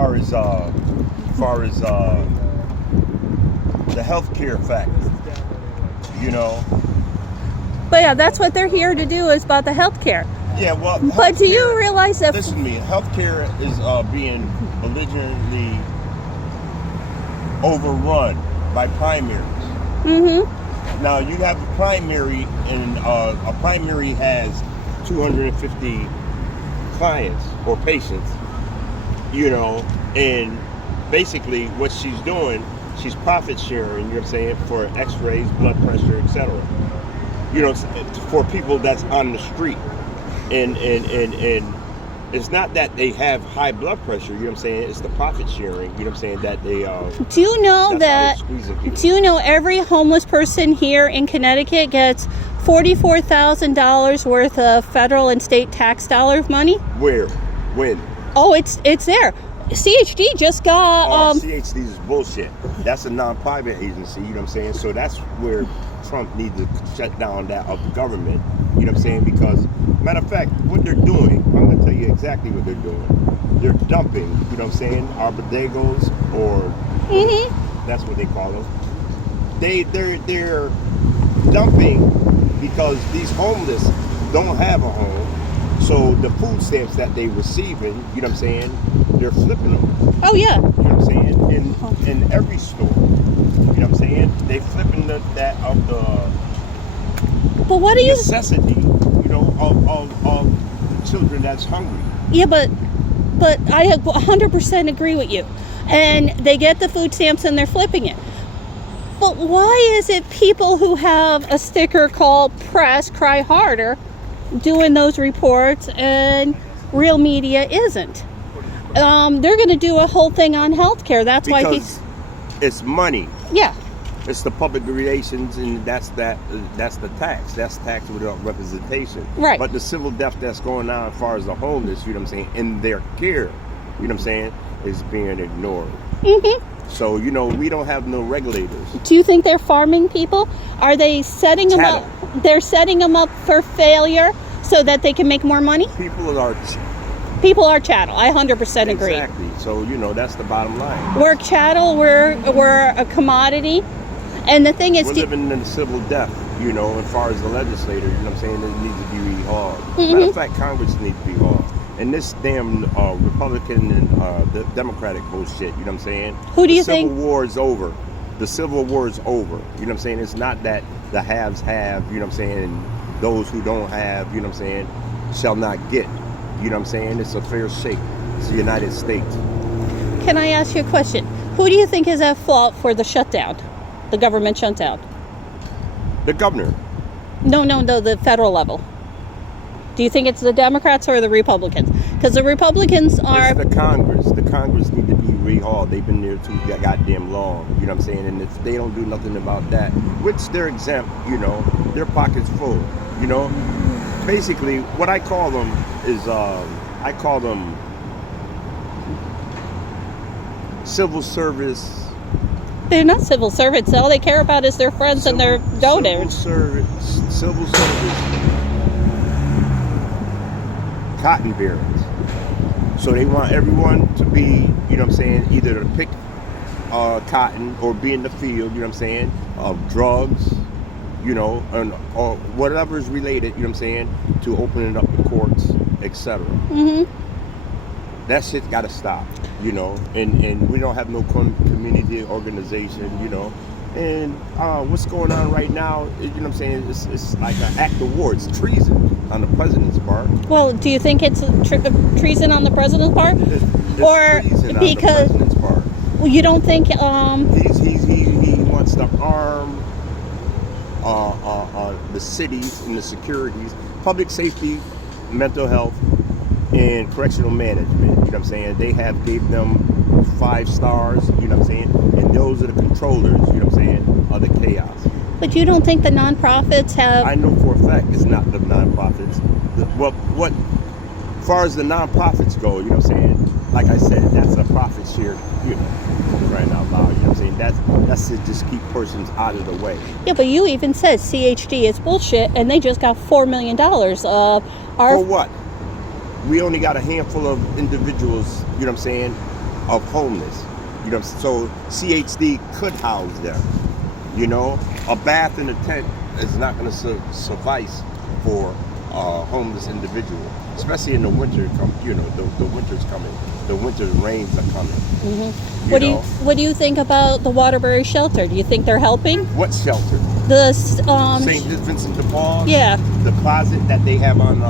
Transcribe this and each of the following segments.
Far as the healthcare fact, you know. But yeah, that's what they're here to do, is about the health care. Yeah, well. But do you realize that? Listen to me. Healthcare is being belligerently overrun by primaries. Mm-hmm. Now you have a primary, and a primary has 250 clients or patients. You know, and basically what she's doing, she's profit sharing. You know what I'm saying, for X-rays, blood pressure, etc. You know, for people that's on the street. And it's not that they have high blood pressure, you know what I'm saying? It's the profit sharing, you know what I'm saying, that they do you know every homeless person here in Connecticut gets $44,000 worth of federal and state tax dollar money? Where? When? Oh, it's there. CHD just got CHD is bullshit. That's a non-private agency, you know what I'm saying? So that's where Trump needs to shut down that of the government, you know what I'm saying? Because, matter of fact, what they're doing, I'm going to tell you exactly what they're doing. They're dumping, you know what I'm saying, our bodegos, or that's what they call them. They're dumping because these homeless don't have a home. So the food stamps that they're receiving, you know what I'm saying, they're flipping them. Oh, yeah. You know what I'm saying? In every store. You know what I'm saying? They flipping that of the but what do you necessity, you know, of children that's hungry. Yeah, but I 100% agree with you. And they get the food stamps and they're flipping it. But why is it people who have a sticker called Press Cry Harder doing those reports and real media isn't? They're going to do a whole thing on healthcare. That's because why it's money. Yeah. It's the public relations, and that's the tax. That's tax without representation. Right. But the civil death that's going on as far as the homeless, you know what I'm saying, in their care, you know what I'm saying, is being ignored. So, you know, we don't have no regulators. Do you think they're farming people? Are they setting them up? They're setting them up for failure so that they can make more money? People are chattel. I 100% agree. Exactly. So, you know, that's the bottom line. We're chattel. We're a commodity. And the thing is, we're living in civil death, you know, as far as the legislator, you know what I'm saying, it needs to be rehauled. Matter of fact, Congress needs to be rehauled. And this damn Republican and Democratic bullshit, you know what I'm saying? Who do you think? The Civil War is over. The Civil War is over. You know what I'm saying? It's not that the haves have, you know what I'm saying, and those who don't have, you know what I'm saying, shall not get. You know what I'm saying? It's a fair shake. It's the United States. Can I ask you a question? Who do you think is at fault for the shutdown? The government shutdown? The governor. No, the federal level. Do you think it's the Democrats or the Republicans? Because the Republicans are... It's the Congress. The Congress need to be rehauled. They've been there too goddamn long. You know what I'm saying? And if they don't do nothing about that, which they're exempt, you know, their pockets full, you know. Basically, what I call them is, I call them civil service. They're not civil servants. All they care about is their friends and their donors. Civil service cotton bearers. So they want everyone to be, you know what I'm saying, either to pick cotton or be in the field, you know what I'm saying, of drugs, you know, or whatever is related, you know what I'm saying, to opening up the courts, etc. That shit got to stop, you know, and we don't have no community organization, you know, and what's going on right now, you know what I'm saying, it's like an act of war. It's treason on the president's part. Well, do you think it's treason on the president's part? It's or treason because on the president's part. Well, you don't think he wants to arm the cities and the securities, public safety, mental health, and correctional management, you know what I'm saying? They have gave them 5 stars, you know what I'm saying? And those are the controllers, you know what I'm saying, of the chaos. But you don't think the nonprofits have... I know for a fact it's not the nonprofits. What as far as the nonprofits go, you know what I'm saying? Like I said, that's a profit share, you know, crying out loud, you know what I'm saying? That's to just keep persons out of the way. Yeah, but you even said CHD is bullshit, and they just got $4 million For what? We only got a handful of individuals, you know what I'm saying, of homeless. You know, so CHD could house them. You know, a bath in a tent is not going to suffice for a homeless individual, especially in the winter. You know, the winter's coming. The winter rains are coming. Mm-hmm. What do you think about the Waterbury shelter? Do you think they're helping? What shelter? The St. Vincent de Paul. Yeah. The closet that they have on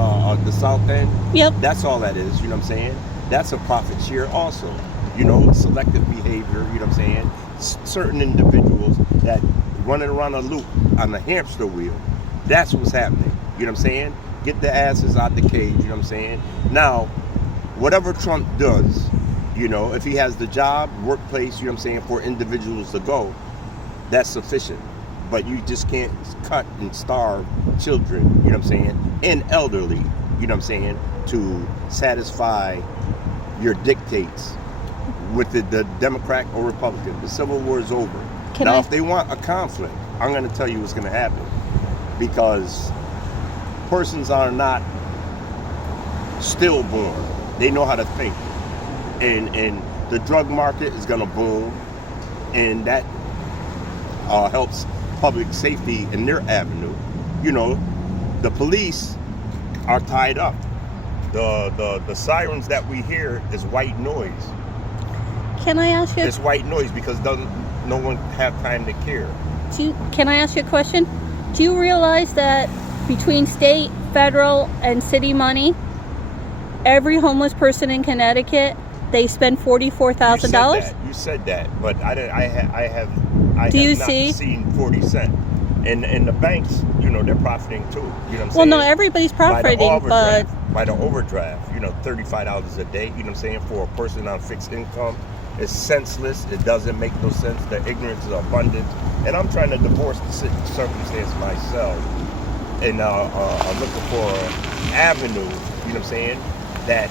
the south end. Yep. That's all that is. You know what I'm saying? That's a profit share also. You know, selective behavior. You know what I'm saying? Certain individuals that running around a loop on a hamster wheel. That's what's happening. You know what I'm saying? Get the asses out the cage. You know what I'm saying? Now, whatever Trump does, you know, if he has the job, workplace, you know what I'm saying, for individuals to go, that's sufficient. But you just can't cut and starve children, you know what I'm saying, and elderly, you know what I'm saying, to satisfy your dictates with the Democrat or Republican. The Civil War is over. If they want a conflict, I'm going to tell you what's going to happen. Because persons are not stillborn. They know how to think. And the drug market is going to boom. And that helps public safety in their avenue. You know, the police are tied up. The sirens that we hear is white noise. Can I ask you? It's white noise because no one have time to care. Can I ask you a question? Do you realize that between state, federal, and city money, every homeless person in Connecticut, they spend $44,000? You said that, but I have not seen 40 cents. And the banks, you know, they're profiting too. You know what I'm saying? Well, no, everybody's profiting, but by the overdraft, you know, $35 a day. You know what I'm saying, for a person on fixed income. It's senseless. It doesn't make no sense. The ignorance is abundant. And I'm trying to divorce the circumstance myself. And I'm looking for an avenue, you know what I'm saying, that